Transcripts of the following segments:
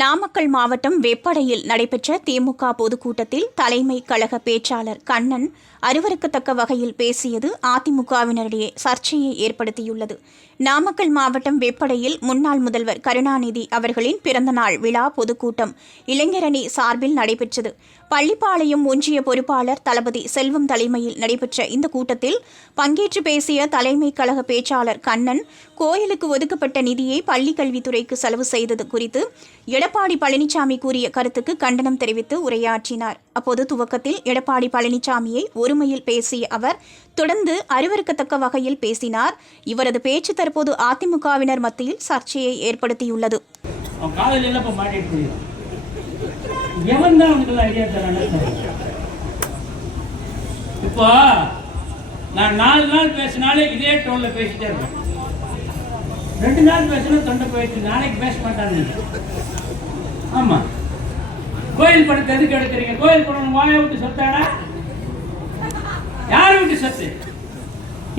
நாமக்கல் மாவட்டம் வெப்படையில் நடைபெற்ற திமுக பொதுக்கூட்டத்தில் தலைமை கழக பேச்சாளர் கண்ணன் அருவருக்கத்தக்க வகையில் பேசியது அதிமுகவினரிடையே சர்ச்சையை ஏற்படுத்தியுள்ளது. நாமக்கல் மாவட்டம் வெப்படையில் முன்னாள் முதல்வர் கருணாநிதி அவர்களின் பிறந்தநாள் விழா பொதுக்கூட்டம் இளைஞரணி சார்பில் நடைபெற்றது. பள்ளிப்பாளையம் ஒன்றிய பொறுப்பாளர் தளபதி செல்வம் தலைமையில் நடைபெற்ற இந்த கூட்டத்தில் பங்கேற்று பேசிய தலைமை கழக பேச்சாளர் கண்ணன், கோயிலுக்கு ஒதுக்கப்பட்ட நிதியை பள்ளிக்கல்வித்துறைக்கு செலவு செய்தது குறித்து எடப்பாடி பழனிசாமி கூறிய கருத்துக்கு கண்டனம் தெரிவித்து உரையாற்றினார். அப்போது துவக்கத்தில் எடப்பாடி பழனிசாமியை ஒருமையில் பேசிய அவர் தொடர்ந்து அருவருக்கத்தக்க வகையில் பேசினார். இவரது பேச்சு தற்போது அதிமுகவினர் மத்தியில் சர்ச்சையை ஏற்படுத்தியுள்ளது. இப்போ நான் 4 நாள் பேசினாலே இதே டோன்ல பேசிட்டே இருப்பேன். 2 நாள் பேசினா தொண்டை போயிடுச்சு, நாளைக்கு பேச மாட்டாங்க. ஆமா, கோயில் பணத்தை எதுக்கு எடுக்கிறீங்க? கோயில் பணம் வாயை விட்டு சொத்தாடா? யாரை விட்டு சொத்து?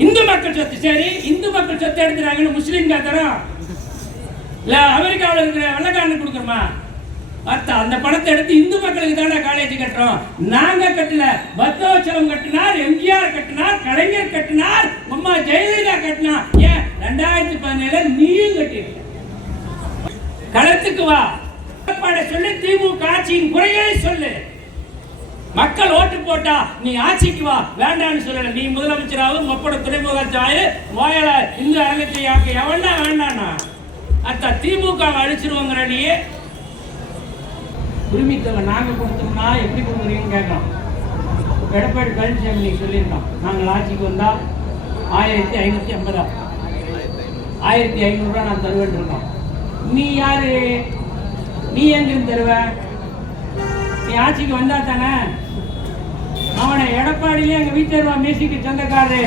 இந்து மக்கள் சொத்து. சரி, இந்து மக்கள் சொத்து எடுக்கிறாங்கன்னு முஸ்லீம் காத்தரும் இல்ல அமெரிக்காவில் இருக்கிற வெள்ளக்காரனுக்கு கொடுக்குறோமா? அந்த பணத்தை எடுத்து இந்து மக்களுக்கு தானே காலேஜ் கட்டுறோம். நாங்க கட்டல. பக்தவச்சலம் கட்டினார், எம்ஜிஆர் கட்டினார், கலைஞர் கட்டினார், அம்மா ஜெயலலிதா கட்டினா. ஏன் 2017 நீயும் கட்டிருக்க? களத்துக்கு வா, சொல்லு, திமுக ஆட்சியின் குறைகளை சொல்லு. மக்கள் ஓட்டு போட்டா நீ ஆட்சிக்கு வா, வேண்டான்னு சொல்லல. நீ முதலமைச்சராகவும் மப்பட துணைமுகத்தாரு வாயல இந்து அரங்கத்தையாக்க எவனா வேண்டானா? அத்த திமுக அழிச்சிருவாங்கிற நீ உரிமைத்தவ நாங்க கொடுத்தோம்னா எப்படி கொடுக்குறீங்கன்னு கேட்கலாம். எடப்பாடி பழனிசாமி சொல்லியிருக்கோம், நாங்கள் ஆட்சிக்கு வந்தா 1550 1500 ரூபா நான் தருவேன் இருக்கோம். நீ யாரு? நீ எங்கிருந்து தருவ? நீ ஆட்சிக்கு வந்தா தானே. அவனை எடப்பாடியிலே எங்க வீச்சர்வா மியூசிக்கு சொந்தக்காரரு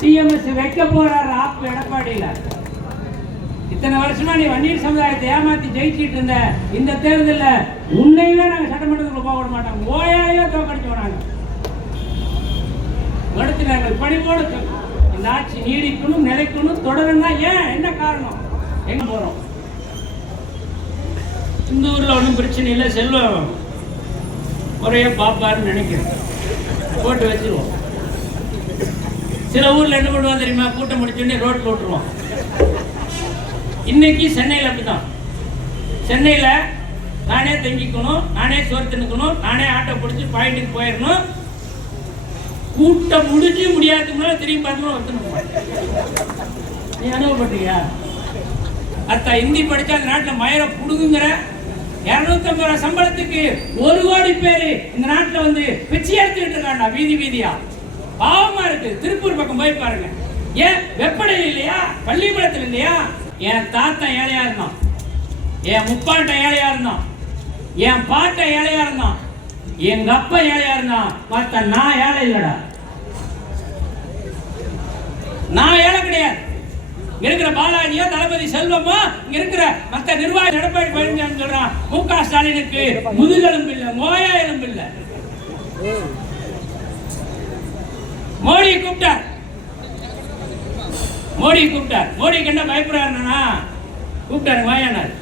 டிஎம்எஸ் வைக்க போறாரு ஆப்பு எடப்பாடியில. இத்தனை வருஷமா நீ வன்னியர் சமுதாயத்தை ஏமாத்தி ஜெயிச்சிட்டு இருந்த இந்த தேர்தலில் உன்னையுமே நாங்க சட்டமன்றத்துக்குள்ள போக விட மாட்டோம். ஓயாலையோ தோக்கடிச்சு வராங்க. அடுத்து நாங்கள் பணிவோடு இந்த ஆட்சி நீடிக்கணும், நிலைக்கணும், தொடரணும்னா ஏன் என்ன காரணம்? எங்க போறோம்? இந்த ஊர்ல ஒன்றும் பிரச்சனை இல்லை, செல்வம் முறைய பாப்பாருன்னு நினைக்கிறேன், போட்டு வச்சிருவோம். சில ஊர்ல என்ன பண்ணுவோம் தெரியுமா? கூட்டம் முடிச்சோடனே ரோட்ல விட்டுருவோம். இன்னைக்கு சென்னையில் அப்படிதான். சென்னையில நானே தங்கிக்கணும், நானே சோறு தின்னுக்கணும், நானே ஆட்டோ பிடிச்சி பாயிண்ட்டுக்கு போயிடணும். கூட்டம் முடிஞ்சு முடியாதுக்கு முன்னால திரும்பி பார்த்து ஒத்துணும். நீ அனுபவப்பட்டியா? அத்தா ஹிந்தி படிச்சா அந்த நாட்டில் மயிரை புடுங்குங்கிற 250 ரூபாய் சம்பளத்துக்கு 1 கோடி பேரு இந்த நாட்டில் வந்து பிச்சை எடுத்துக்கிட்டு இருக்காண்டா வீதி வீதியா. பாவமா இருக்கு. திருப்பூர் பக்கம் போய் பாருங்க. ஏன் வெப்படையில் இல்லையா? பள்ளிக்கூடத்தில் இல்லையா? என் தாத்தா ஏழையா இருந்தான், என் முப்பாட்ட ஏழையா இருந்தான், என் பாட்ட ஏழையா இருந்தான், எங்க அப்பா ஏழையா இருந்தான். பார்த்தா நான் ஏழை இல்லடா. நான் ஏழை கிடையாது. இங்க இருக்கிற பாலாஜியோ தளபதி செல்வமோ இங்க இருக்கிற மற்ற நிர்வாகி எடப்பாடி பழனிசாமி சொல்றான், முக ஸ்டாலினுக்கு முதுகெலும்பு இல்ல, மோயா எலும்பு இல்ல. மோடி கூப்பிட்டார், மோடிக்கு என்ன பயப்படுறாருன்னா கூப்பிட்டாரு வாயானார்.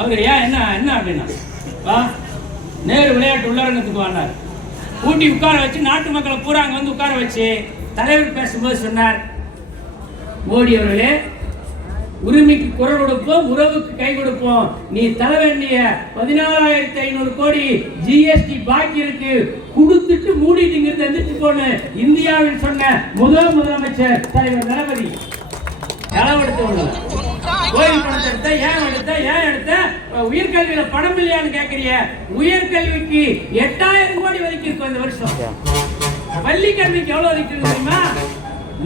அவரு ஏன் என்ன அப்படின்னா, வா நேரு விளையாட்டு உள்ளரங்கத்துக்கு வானார். ஊட்டி உட்கார வச்சு நாட்டு மக்களை பூரா அங்க வந்து உட்கார வச்சு தலைவர் பேசும்போது சொன்னார், மோடி அவர்களே, உரிமைக்கு குரல் கொடுப்போம், உறவுக்கு கை கொடுப்போம். நீ தர வேண்டிய 14,500 கோடி ஜிஎஸ்டி பாக்கி இருக்கு, கொடுத்துட்டு மூடிட்டு இங்கிருந்து எந்திரிச்சு போன இந்தியாவில் சொன்ன முதலமைச்சர் தலைவர் தளபதி. களவெடுத்து கோயில் பணத்தை எடுத்த ஏன் எடுத்த? உயர்கல்வியில பணம் இல்லையான்னு கேட்கறிய? உயர்கல்விக்கு 8000 கோடி ஒதுக்கி இருக்கும் இந்த வருஷம். பள்ளி கல்விக்கு எவ்வளவு ஒதுக்கி தெரியுமா?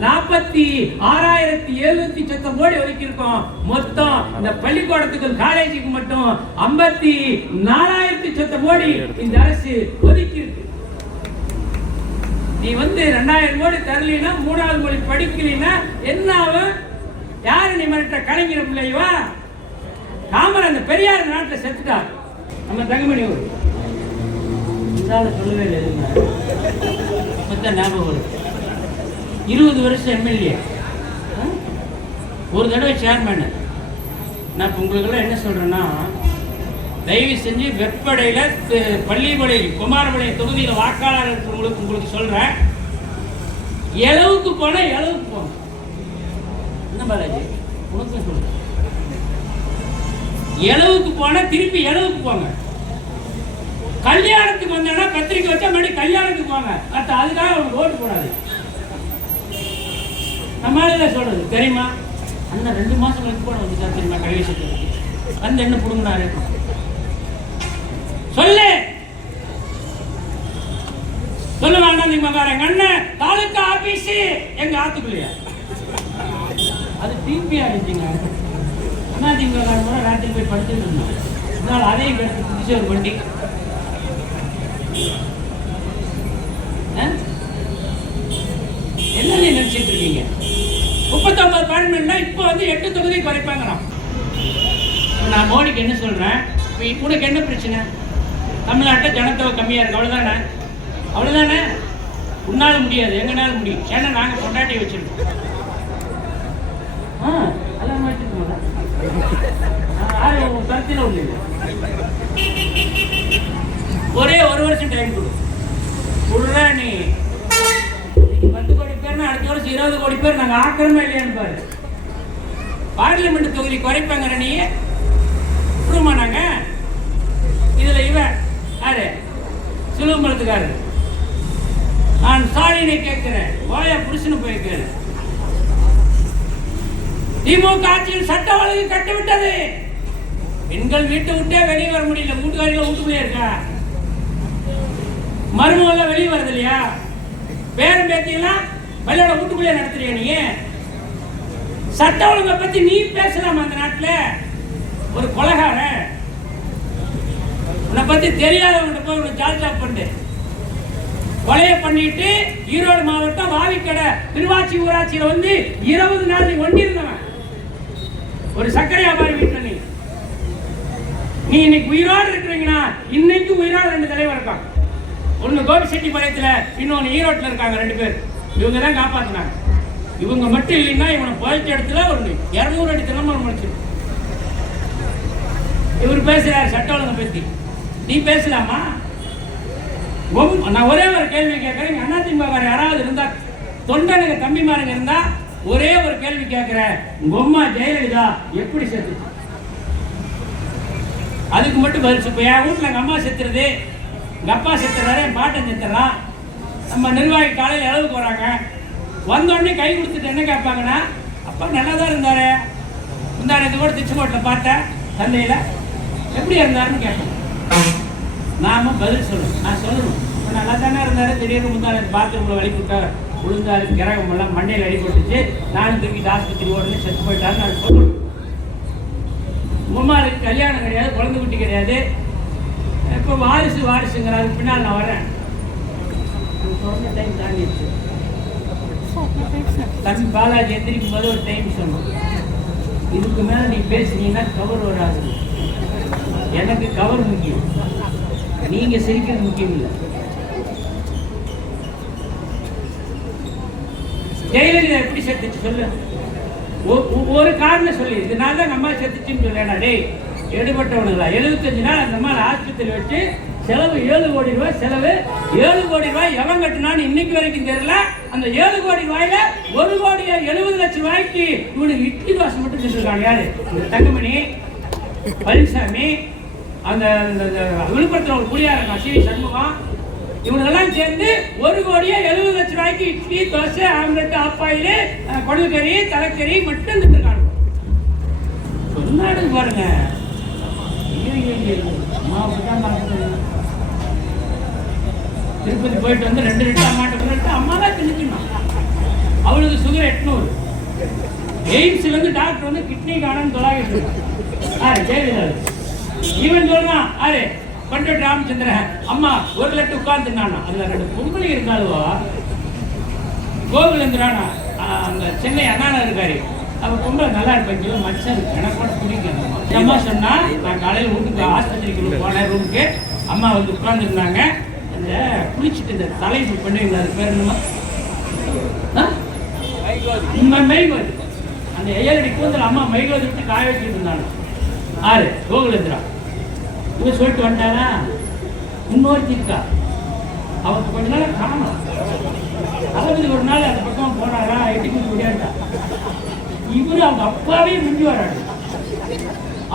46,700 கோடி ஒதுக்கி இருக்கோம். மொத்தம் இந்த பள்ளிக்கூடத்துக்கு காலேஜுக்கு மட்டும் 54,000 கோடி இந்த அரசு ஒதுக்கி இருக்கு. நீ வந்து 2000 கோடி தரலினா, 3வது மொழி படிக்கலினா என்ன ஆகும்? யாரு நீ மிரட்ட? கலைஞர் பிள்ளைவா? காமராஜ் அந்த பெரியார் நாட்டில் செத்துட்டார். நம்ம தங்கமணி ஊர் சொல்லவே இல்லை. மொத்த ஞாபகம் இருக்கு. 20 வருஷம் எம்எல்ஏ, ஒரு தடவை சேர்மேன். நான் இப்போ உங்களுக்கெல்லாம் என்ன சொல்கிறேன்னா, தயவு செஞ்சு வெப்படையில் பள்ளிப்படை குமாரபாளையம் தொகுதியில் வாக்காளர் இருக்கிறவங்களுக்கு உங்களுக்கு சொல்கிறேன், எளவுக்கு போனால் எளவுக்கு போங்க. என்ன பாலாஜி உனக்கும் சொல்கிறேன், எளவுக்கு போனால் திருப்பி எளவுக்கு போங்க. கல்யாணத்துக்கு வந்தேன்னா பத்திரிக்கை வச்சா மறுபடியும் கல்யாணத்துக்கு போங்க. அதுக்காக அவனுக்கு ஓட்டு போடாது. நம்மளால சொல்றது தெரியுமா? அண்ணன் 2 மாசம் கழிச்சு கூட வந்துட்டா தெரியுமா? கைவிசத்துக்கு வந்து என்ன புடுங்கினாரு சொல்லு சொல்லுவாங்க. நீங்க எங்க அண்ணன் தாலுக்கா ஆபீஸ் எங்க ஆத்துக்குள்ளையா அது டிபி ஆயிடுச்சுங்க. அண்ணா திமுக கூட ராத்திரி போய் படுத்துட்டு இருந்தோம். இதனால அதையும் எடுத்து புதுச்சு ஒரு வண்டி என்ன நினைச்சிட்டு இருக்கீங்க? 39 பார்லிமெண்ட்ல இப்போ வந்து 8 தொகுதி குறைப்பாங்களாம். நான் மோடிக்கு என்ன சொல்றேன், உனக்கு என்ன பிரச்சனை? தமிழ்நாட்டில் ஜனத்தொகை கம்மியா இருக்கு, அவ்வளவுதானே? அவ்வளவுதானே? உன்னால முடியாது, எங்கனால முடியும். ஏன்னா நாங்க கொண்டாட்டி வச்சிருக்கோம். அதெல்லாம் வச்சிருக்கோம். கருத்தில் உள்ள ஒரே 1 வருஷம் டைம் கொடு. நீ 10 கோடி பேர், அடுத்த வருஷம் 20 கோடி பேர் நாங்கள் ஆக்கிரமே இல்லையான்னு பாரு. பார்லிமெண்ட் தொகுதி குறைப்பாங்க நீ விடுமா? நாங்க இதுல இவன் யாரு சிலுவம்பலத்துக்காரரு. நான் சாலினை கேட்கிறேன், வாயா புருஷனு போயிருக்கேன். திமுக ஆட்சியில் சட்ட ஒழுங்கு கட்டுவிட்டது. பெண்கள் வீட்டை விட்டே வெளியே வர முடியல, வீட்டுக்காரிகள் வீட்டுக்குள்ளே இருக்கா. மருமகள் வெளியே வருது இல்லையா? பேரம் பேத்தியெல்லாம் பள்ளியோட வீட்டுக்குள்ளே நடத்துறியா? நீ சட்ட ஒழுங்கை பத்தி நீ பேசலாமா? அந்த நாட்டில் ஒரு கொலைகார உன்னை பத்தி தெரியாதவங்க போய் உன்னை ஜால்ஜா பண்ணு. கொலையை பண்ணிட்டு ஈரோடு மாவட்டம் வாவிக்கடை திருவாச்சி ஊராட்சியில் வந்து 20 நாள் நீ ஒண்டி இருந்தவன். ஒரு சர்க்கரை வியாபாரி வீட்டில் நீ இன்னைக்கு உயிரோடு இருக்கிறீங்கன்னா, இன்னைக்கு உயிரோடு 2 தலைவர் இருக்காங்க. ஒன்று கோபிச்செட்டிப்பாளையத்தில், இன்னொன்று ஈரோட்டில் இருக்காங்க. 2 பேர். இவங்க தான் காப்பாற்றினாங்க. இவங்க மட்டும் இல்லைன்னா இவனை புதைச்ச இடத்துல ஒரு 200 அடி தினமும் முடிச்சிடும். இவர் பேசுறாரு சட்ட ஒழுங்கை பற்றி, நீ பேசலாமா? நான் ஒரே ஒரு கேள்வி கேட்கிறேன். அதிமுக யாராவது இருந்தா, தொண்டனுங்க தம்பிமாருங்க இருந்தா ஒரே ஒரு கேள்வி கேட்கிறேன். உங்க அம்மா ஜெயலலிதா எப்படி செத்து? அதுக்கு மட்டும் பதில். இப்போ என் வீட்டில் எங்கள் அம்மா செத்துறது, எங்கள் அப்பா செத்துறாரு, என் பாட்டன் செத்துறான். நம்ம நிர்வாகி காலையில் அளவுக்கு வராங்க, வந்தோடனே கை கொடுத்துட்டு என்ன கேட்பாங்கன்னா, அப்பா நல்லா தான் இருந்தாரு, முந்தானத்து கூட திருச்செங்கோட்டில் பார்த்தேன் சந்தையில், எப்படி இருந்தாருன்னு கேட்பேன். நாம பதில் சொல்லணும். நான் சொல்லணும், இப்போ நல்லா தானே இருந்தாரு, திடீர்னு முந்தானத்து பாத்ரூமில் வலிக்கிட்டார், விழுந்தாரு, கிரகம் எல்லாம் மண்டையில் அடிபட்டுச்சு, நானும் தூக்கிட்டு ஆஸ்பத்திரி ஓடுன்னு செத்து போயிட்டாருன்னு நான் சொல்லணும். உமாருக்கு கல்யாணம் கிடையாது, குழந்தை குட்டி கிடையாது. இப்போ வாரிசுங்கிறாரு. பின்னால் நான் வரேன். சொன்ன டைம் தாண்டிடுச்சு. தம்பி பாலாஜி எந்திரிக்கும் போது ஒரு டைம் சொன்னோம். இதுக்கு மேலே நீ பேசுனீங்கன்னா கவர் வராது. எனக்கு கவர் முக்கியம், நீங்க சிரிக்கிறது முக்கியம் இல்லை. ஜெயலலிதா எப்படி செத்துச்சு சொல்லு? ஒரு காரணம் சொல்லி, இதனால தான் நம்ம செத்துச்சுன்னு சொல்லா. டேய் எடுபட்டவனுங்களா, 75 நாள் அந்த மாதிரி ஆஸ்பத்திரி வச்சு செலவு 7 கோடி ரூபாய். செலவு 7 கோடி ரூபாய் எவன் கட்டினான்னு இன்னைக்கு வரைக்கும் தெரியல. அந்த 7 கோடி ரூபாயில 1,70,00,000 இவனுக்கு இட்லி தோசை மட்டும் செஞ்சிருக்காங்க. யாரு? இந்த தங்கமணி, பழனிசாமி, அந்த விழுப்புரத்தில் ஒரு குடியாரங்க சி சண்முகம், இவனுங்கெல்லாம் சேர்ந்து 1,70,00,000 இட்லி தோசை ஆம்லெட் ஆப்பாயில் கொடல்கறி தலைக்கறி மட்டும் திட்டுருக்காங்க. சொன்னாடு பாருங்க. திருப்பதி போயிட்டு வந்து 2 லிட்டர் அம்மாட்ட பண்ணிட்டு அம்மா தான் திணிக்கணும். அவளுக்கு சுகர் 800. எய்ம்ஸ்ல இருந்து டாக்டர் வந்து கிட்னி காணன்னு தொலாகிட்டு இருக்கான். ஜெயலலிதா இவன் சொல்றான், ஆறு பண்ருட்டி ராமச்சந்திரன் அம்மா 1 லிட்டர் உட்கார்ந்துனானா. அதுல 2 பொங்கல் இருந்தாலுவா. கோகுலேந்திரானா அங்க சென்னை அண்ணா இருக்காரு, அவன் பொங்கல் நல்லா இருப்பேன் மச்சம் எனக்கு கூட பிடிக்கும். அம்மா சொன்னா, நான் காலையில் வீட்டுக்கு ஆஸ்பத்திரிக்கு போனேன், ரூமுக்கு அம்மா வந்து உட்கார்ந்துருந்தாங்க. அந்த குளிச்சுட்டு இந்த தலைப்பு பண்ணுவீங்க, அது பேர் என்னமா மெய்கோதி, அந்த 7 அடி கூந்தல் அம்மா மெய்கோதி விட்டு காய வச்சுட்டு இருந்தாங்க. ஆறு கோகுலேந்திரா இவன் சொல்லிட்டு வந்தாரா, இன்னொருத்தி இருக்கா, அவருக்கு கொஞ்ச நாள் காணும். அதாவது ஒரு நாள் அந்த பக்கம் போனாரா, எட்டுக்கு முடியாண்டா. இவரு அவங்க அப்பாவே முந்தி வராரு.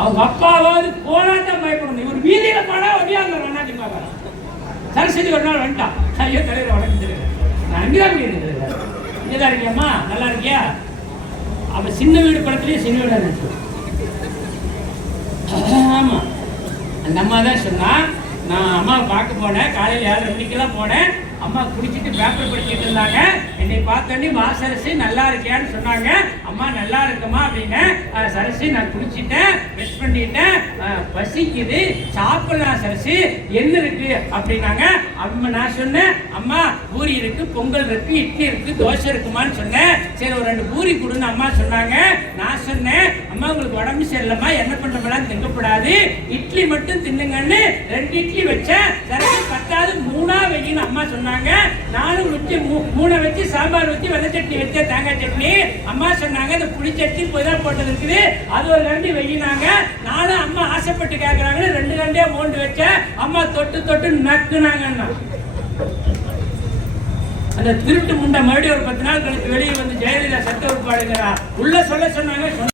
அவங்க அப்பாவாவது போனாதான் பயப்படணும். இவர் வீதியில போனா ஒடியாங்க வேணாட்டி பார்க்கறான். சரஸ்வதி ஒரு நாள் வந்துட்டான். ஐயோ தலைவர் வணக்கம் தெரியுது, நான் அங்கேதான் இருக்கிறேன். இங்கேதான் இருக்கியாம்மா, நல்லா இருக்கியா? அவன் சின்ன வீடு படத்துலயே சின்ன வீடா இருந்துச்சு. ஆமா, அந்த அம்மா தான் சொன்னா, நான் அம்மாவை பார்க்க போனேன், காலையில் 7:30 மணிக்கெல்லாம் போனேன். அம்மா குடிச்சிட்டு பேப்பர் படிச்சுட்டு இருந்தாங்க. என்னை பார்த்தோன்னே வா சரசி நல்லா இருக்கியான்னு சொன்னாங்க. அம்மா நல்லா இருக்குமா அப்படின்னு. சரசி நான் குடிச்சிட்டேன், மிஸ் பண்ணிட்டேன், பசிக்குது, சாப்பிடலாம் சரசி, என்ன இருக்கு அப்படின்னாங்க. அம்மா நான் சொன்னேன், அம்மா பூரி இருக்கு, பொங்கல் இருக்கு, இட்லி இருக்கு, தோசை இருக்குமான்னு சொன்னேன். சரி ஒரு 2 பூரி கொடுன்னு அம்மா சொன்னாங்க. நான் சொன்னேன், அம்மா உங்களுக்கு உடம்பு சரியில்லம்மா, என்ன பண்ணலாம் திங்கப்படாது, இட்லி மட்டும் தின்னுங்கன்னு 2 இட்லி வச்சேன். சரசி பத்தாவது 3ஆ வைக்கணும் அம்மா சொன்னாங்க. நானும் வச்சு 3 வச்சு சாம்பார் வச்சு வெள்ளை சட்னி வச்ச தேங்காய் சட்னி. அம்மா சொன்னாங்க இந்த புளி சட்னி புதினா போட்டது இருக்குது, அது ஒரு 2 வையினாங்க. நானும் அம்மா ஆசைப்பட்டு கேட்கறாங்கன்னு 2 2 மோண்டு வச்சேன். அம்மா தொட்டு தொட்டு நக்குனாங்கன்னா அந்த திருட்டு முண்டை மறுபடியும் ஒரு 10 நாள் கழிச்சு வெளியே வந்து ஜெயலலிதா சட்ட உட்பாடுங்கிறா உள்ள சொல்ல சொன்னாங்க.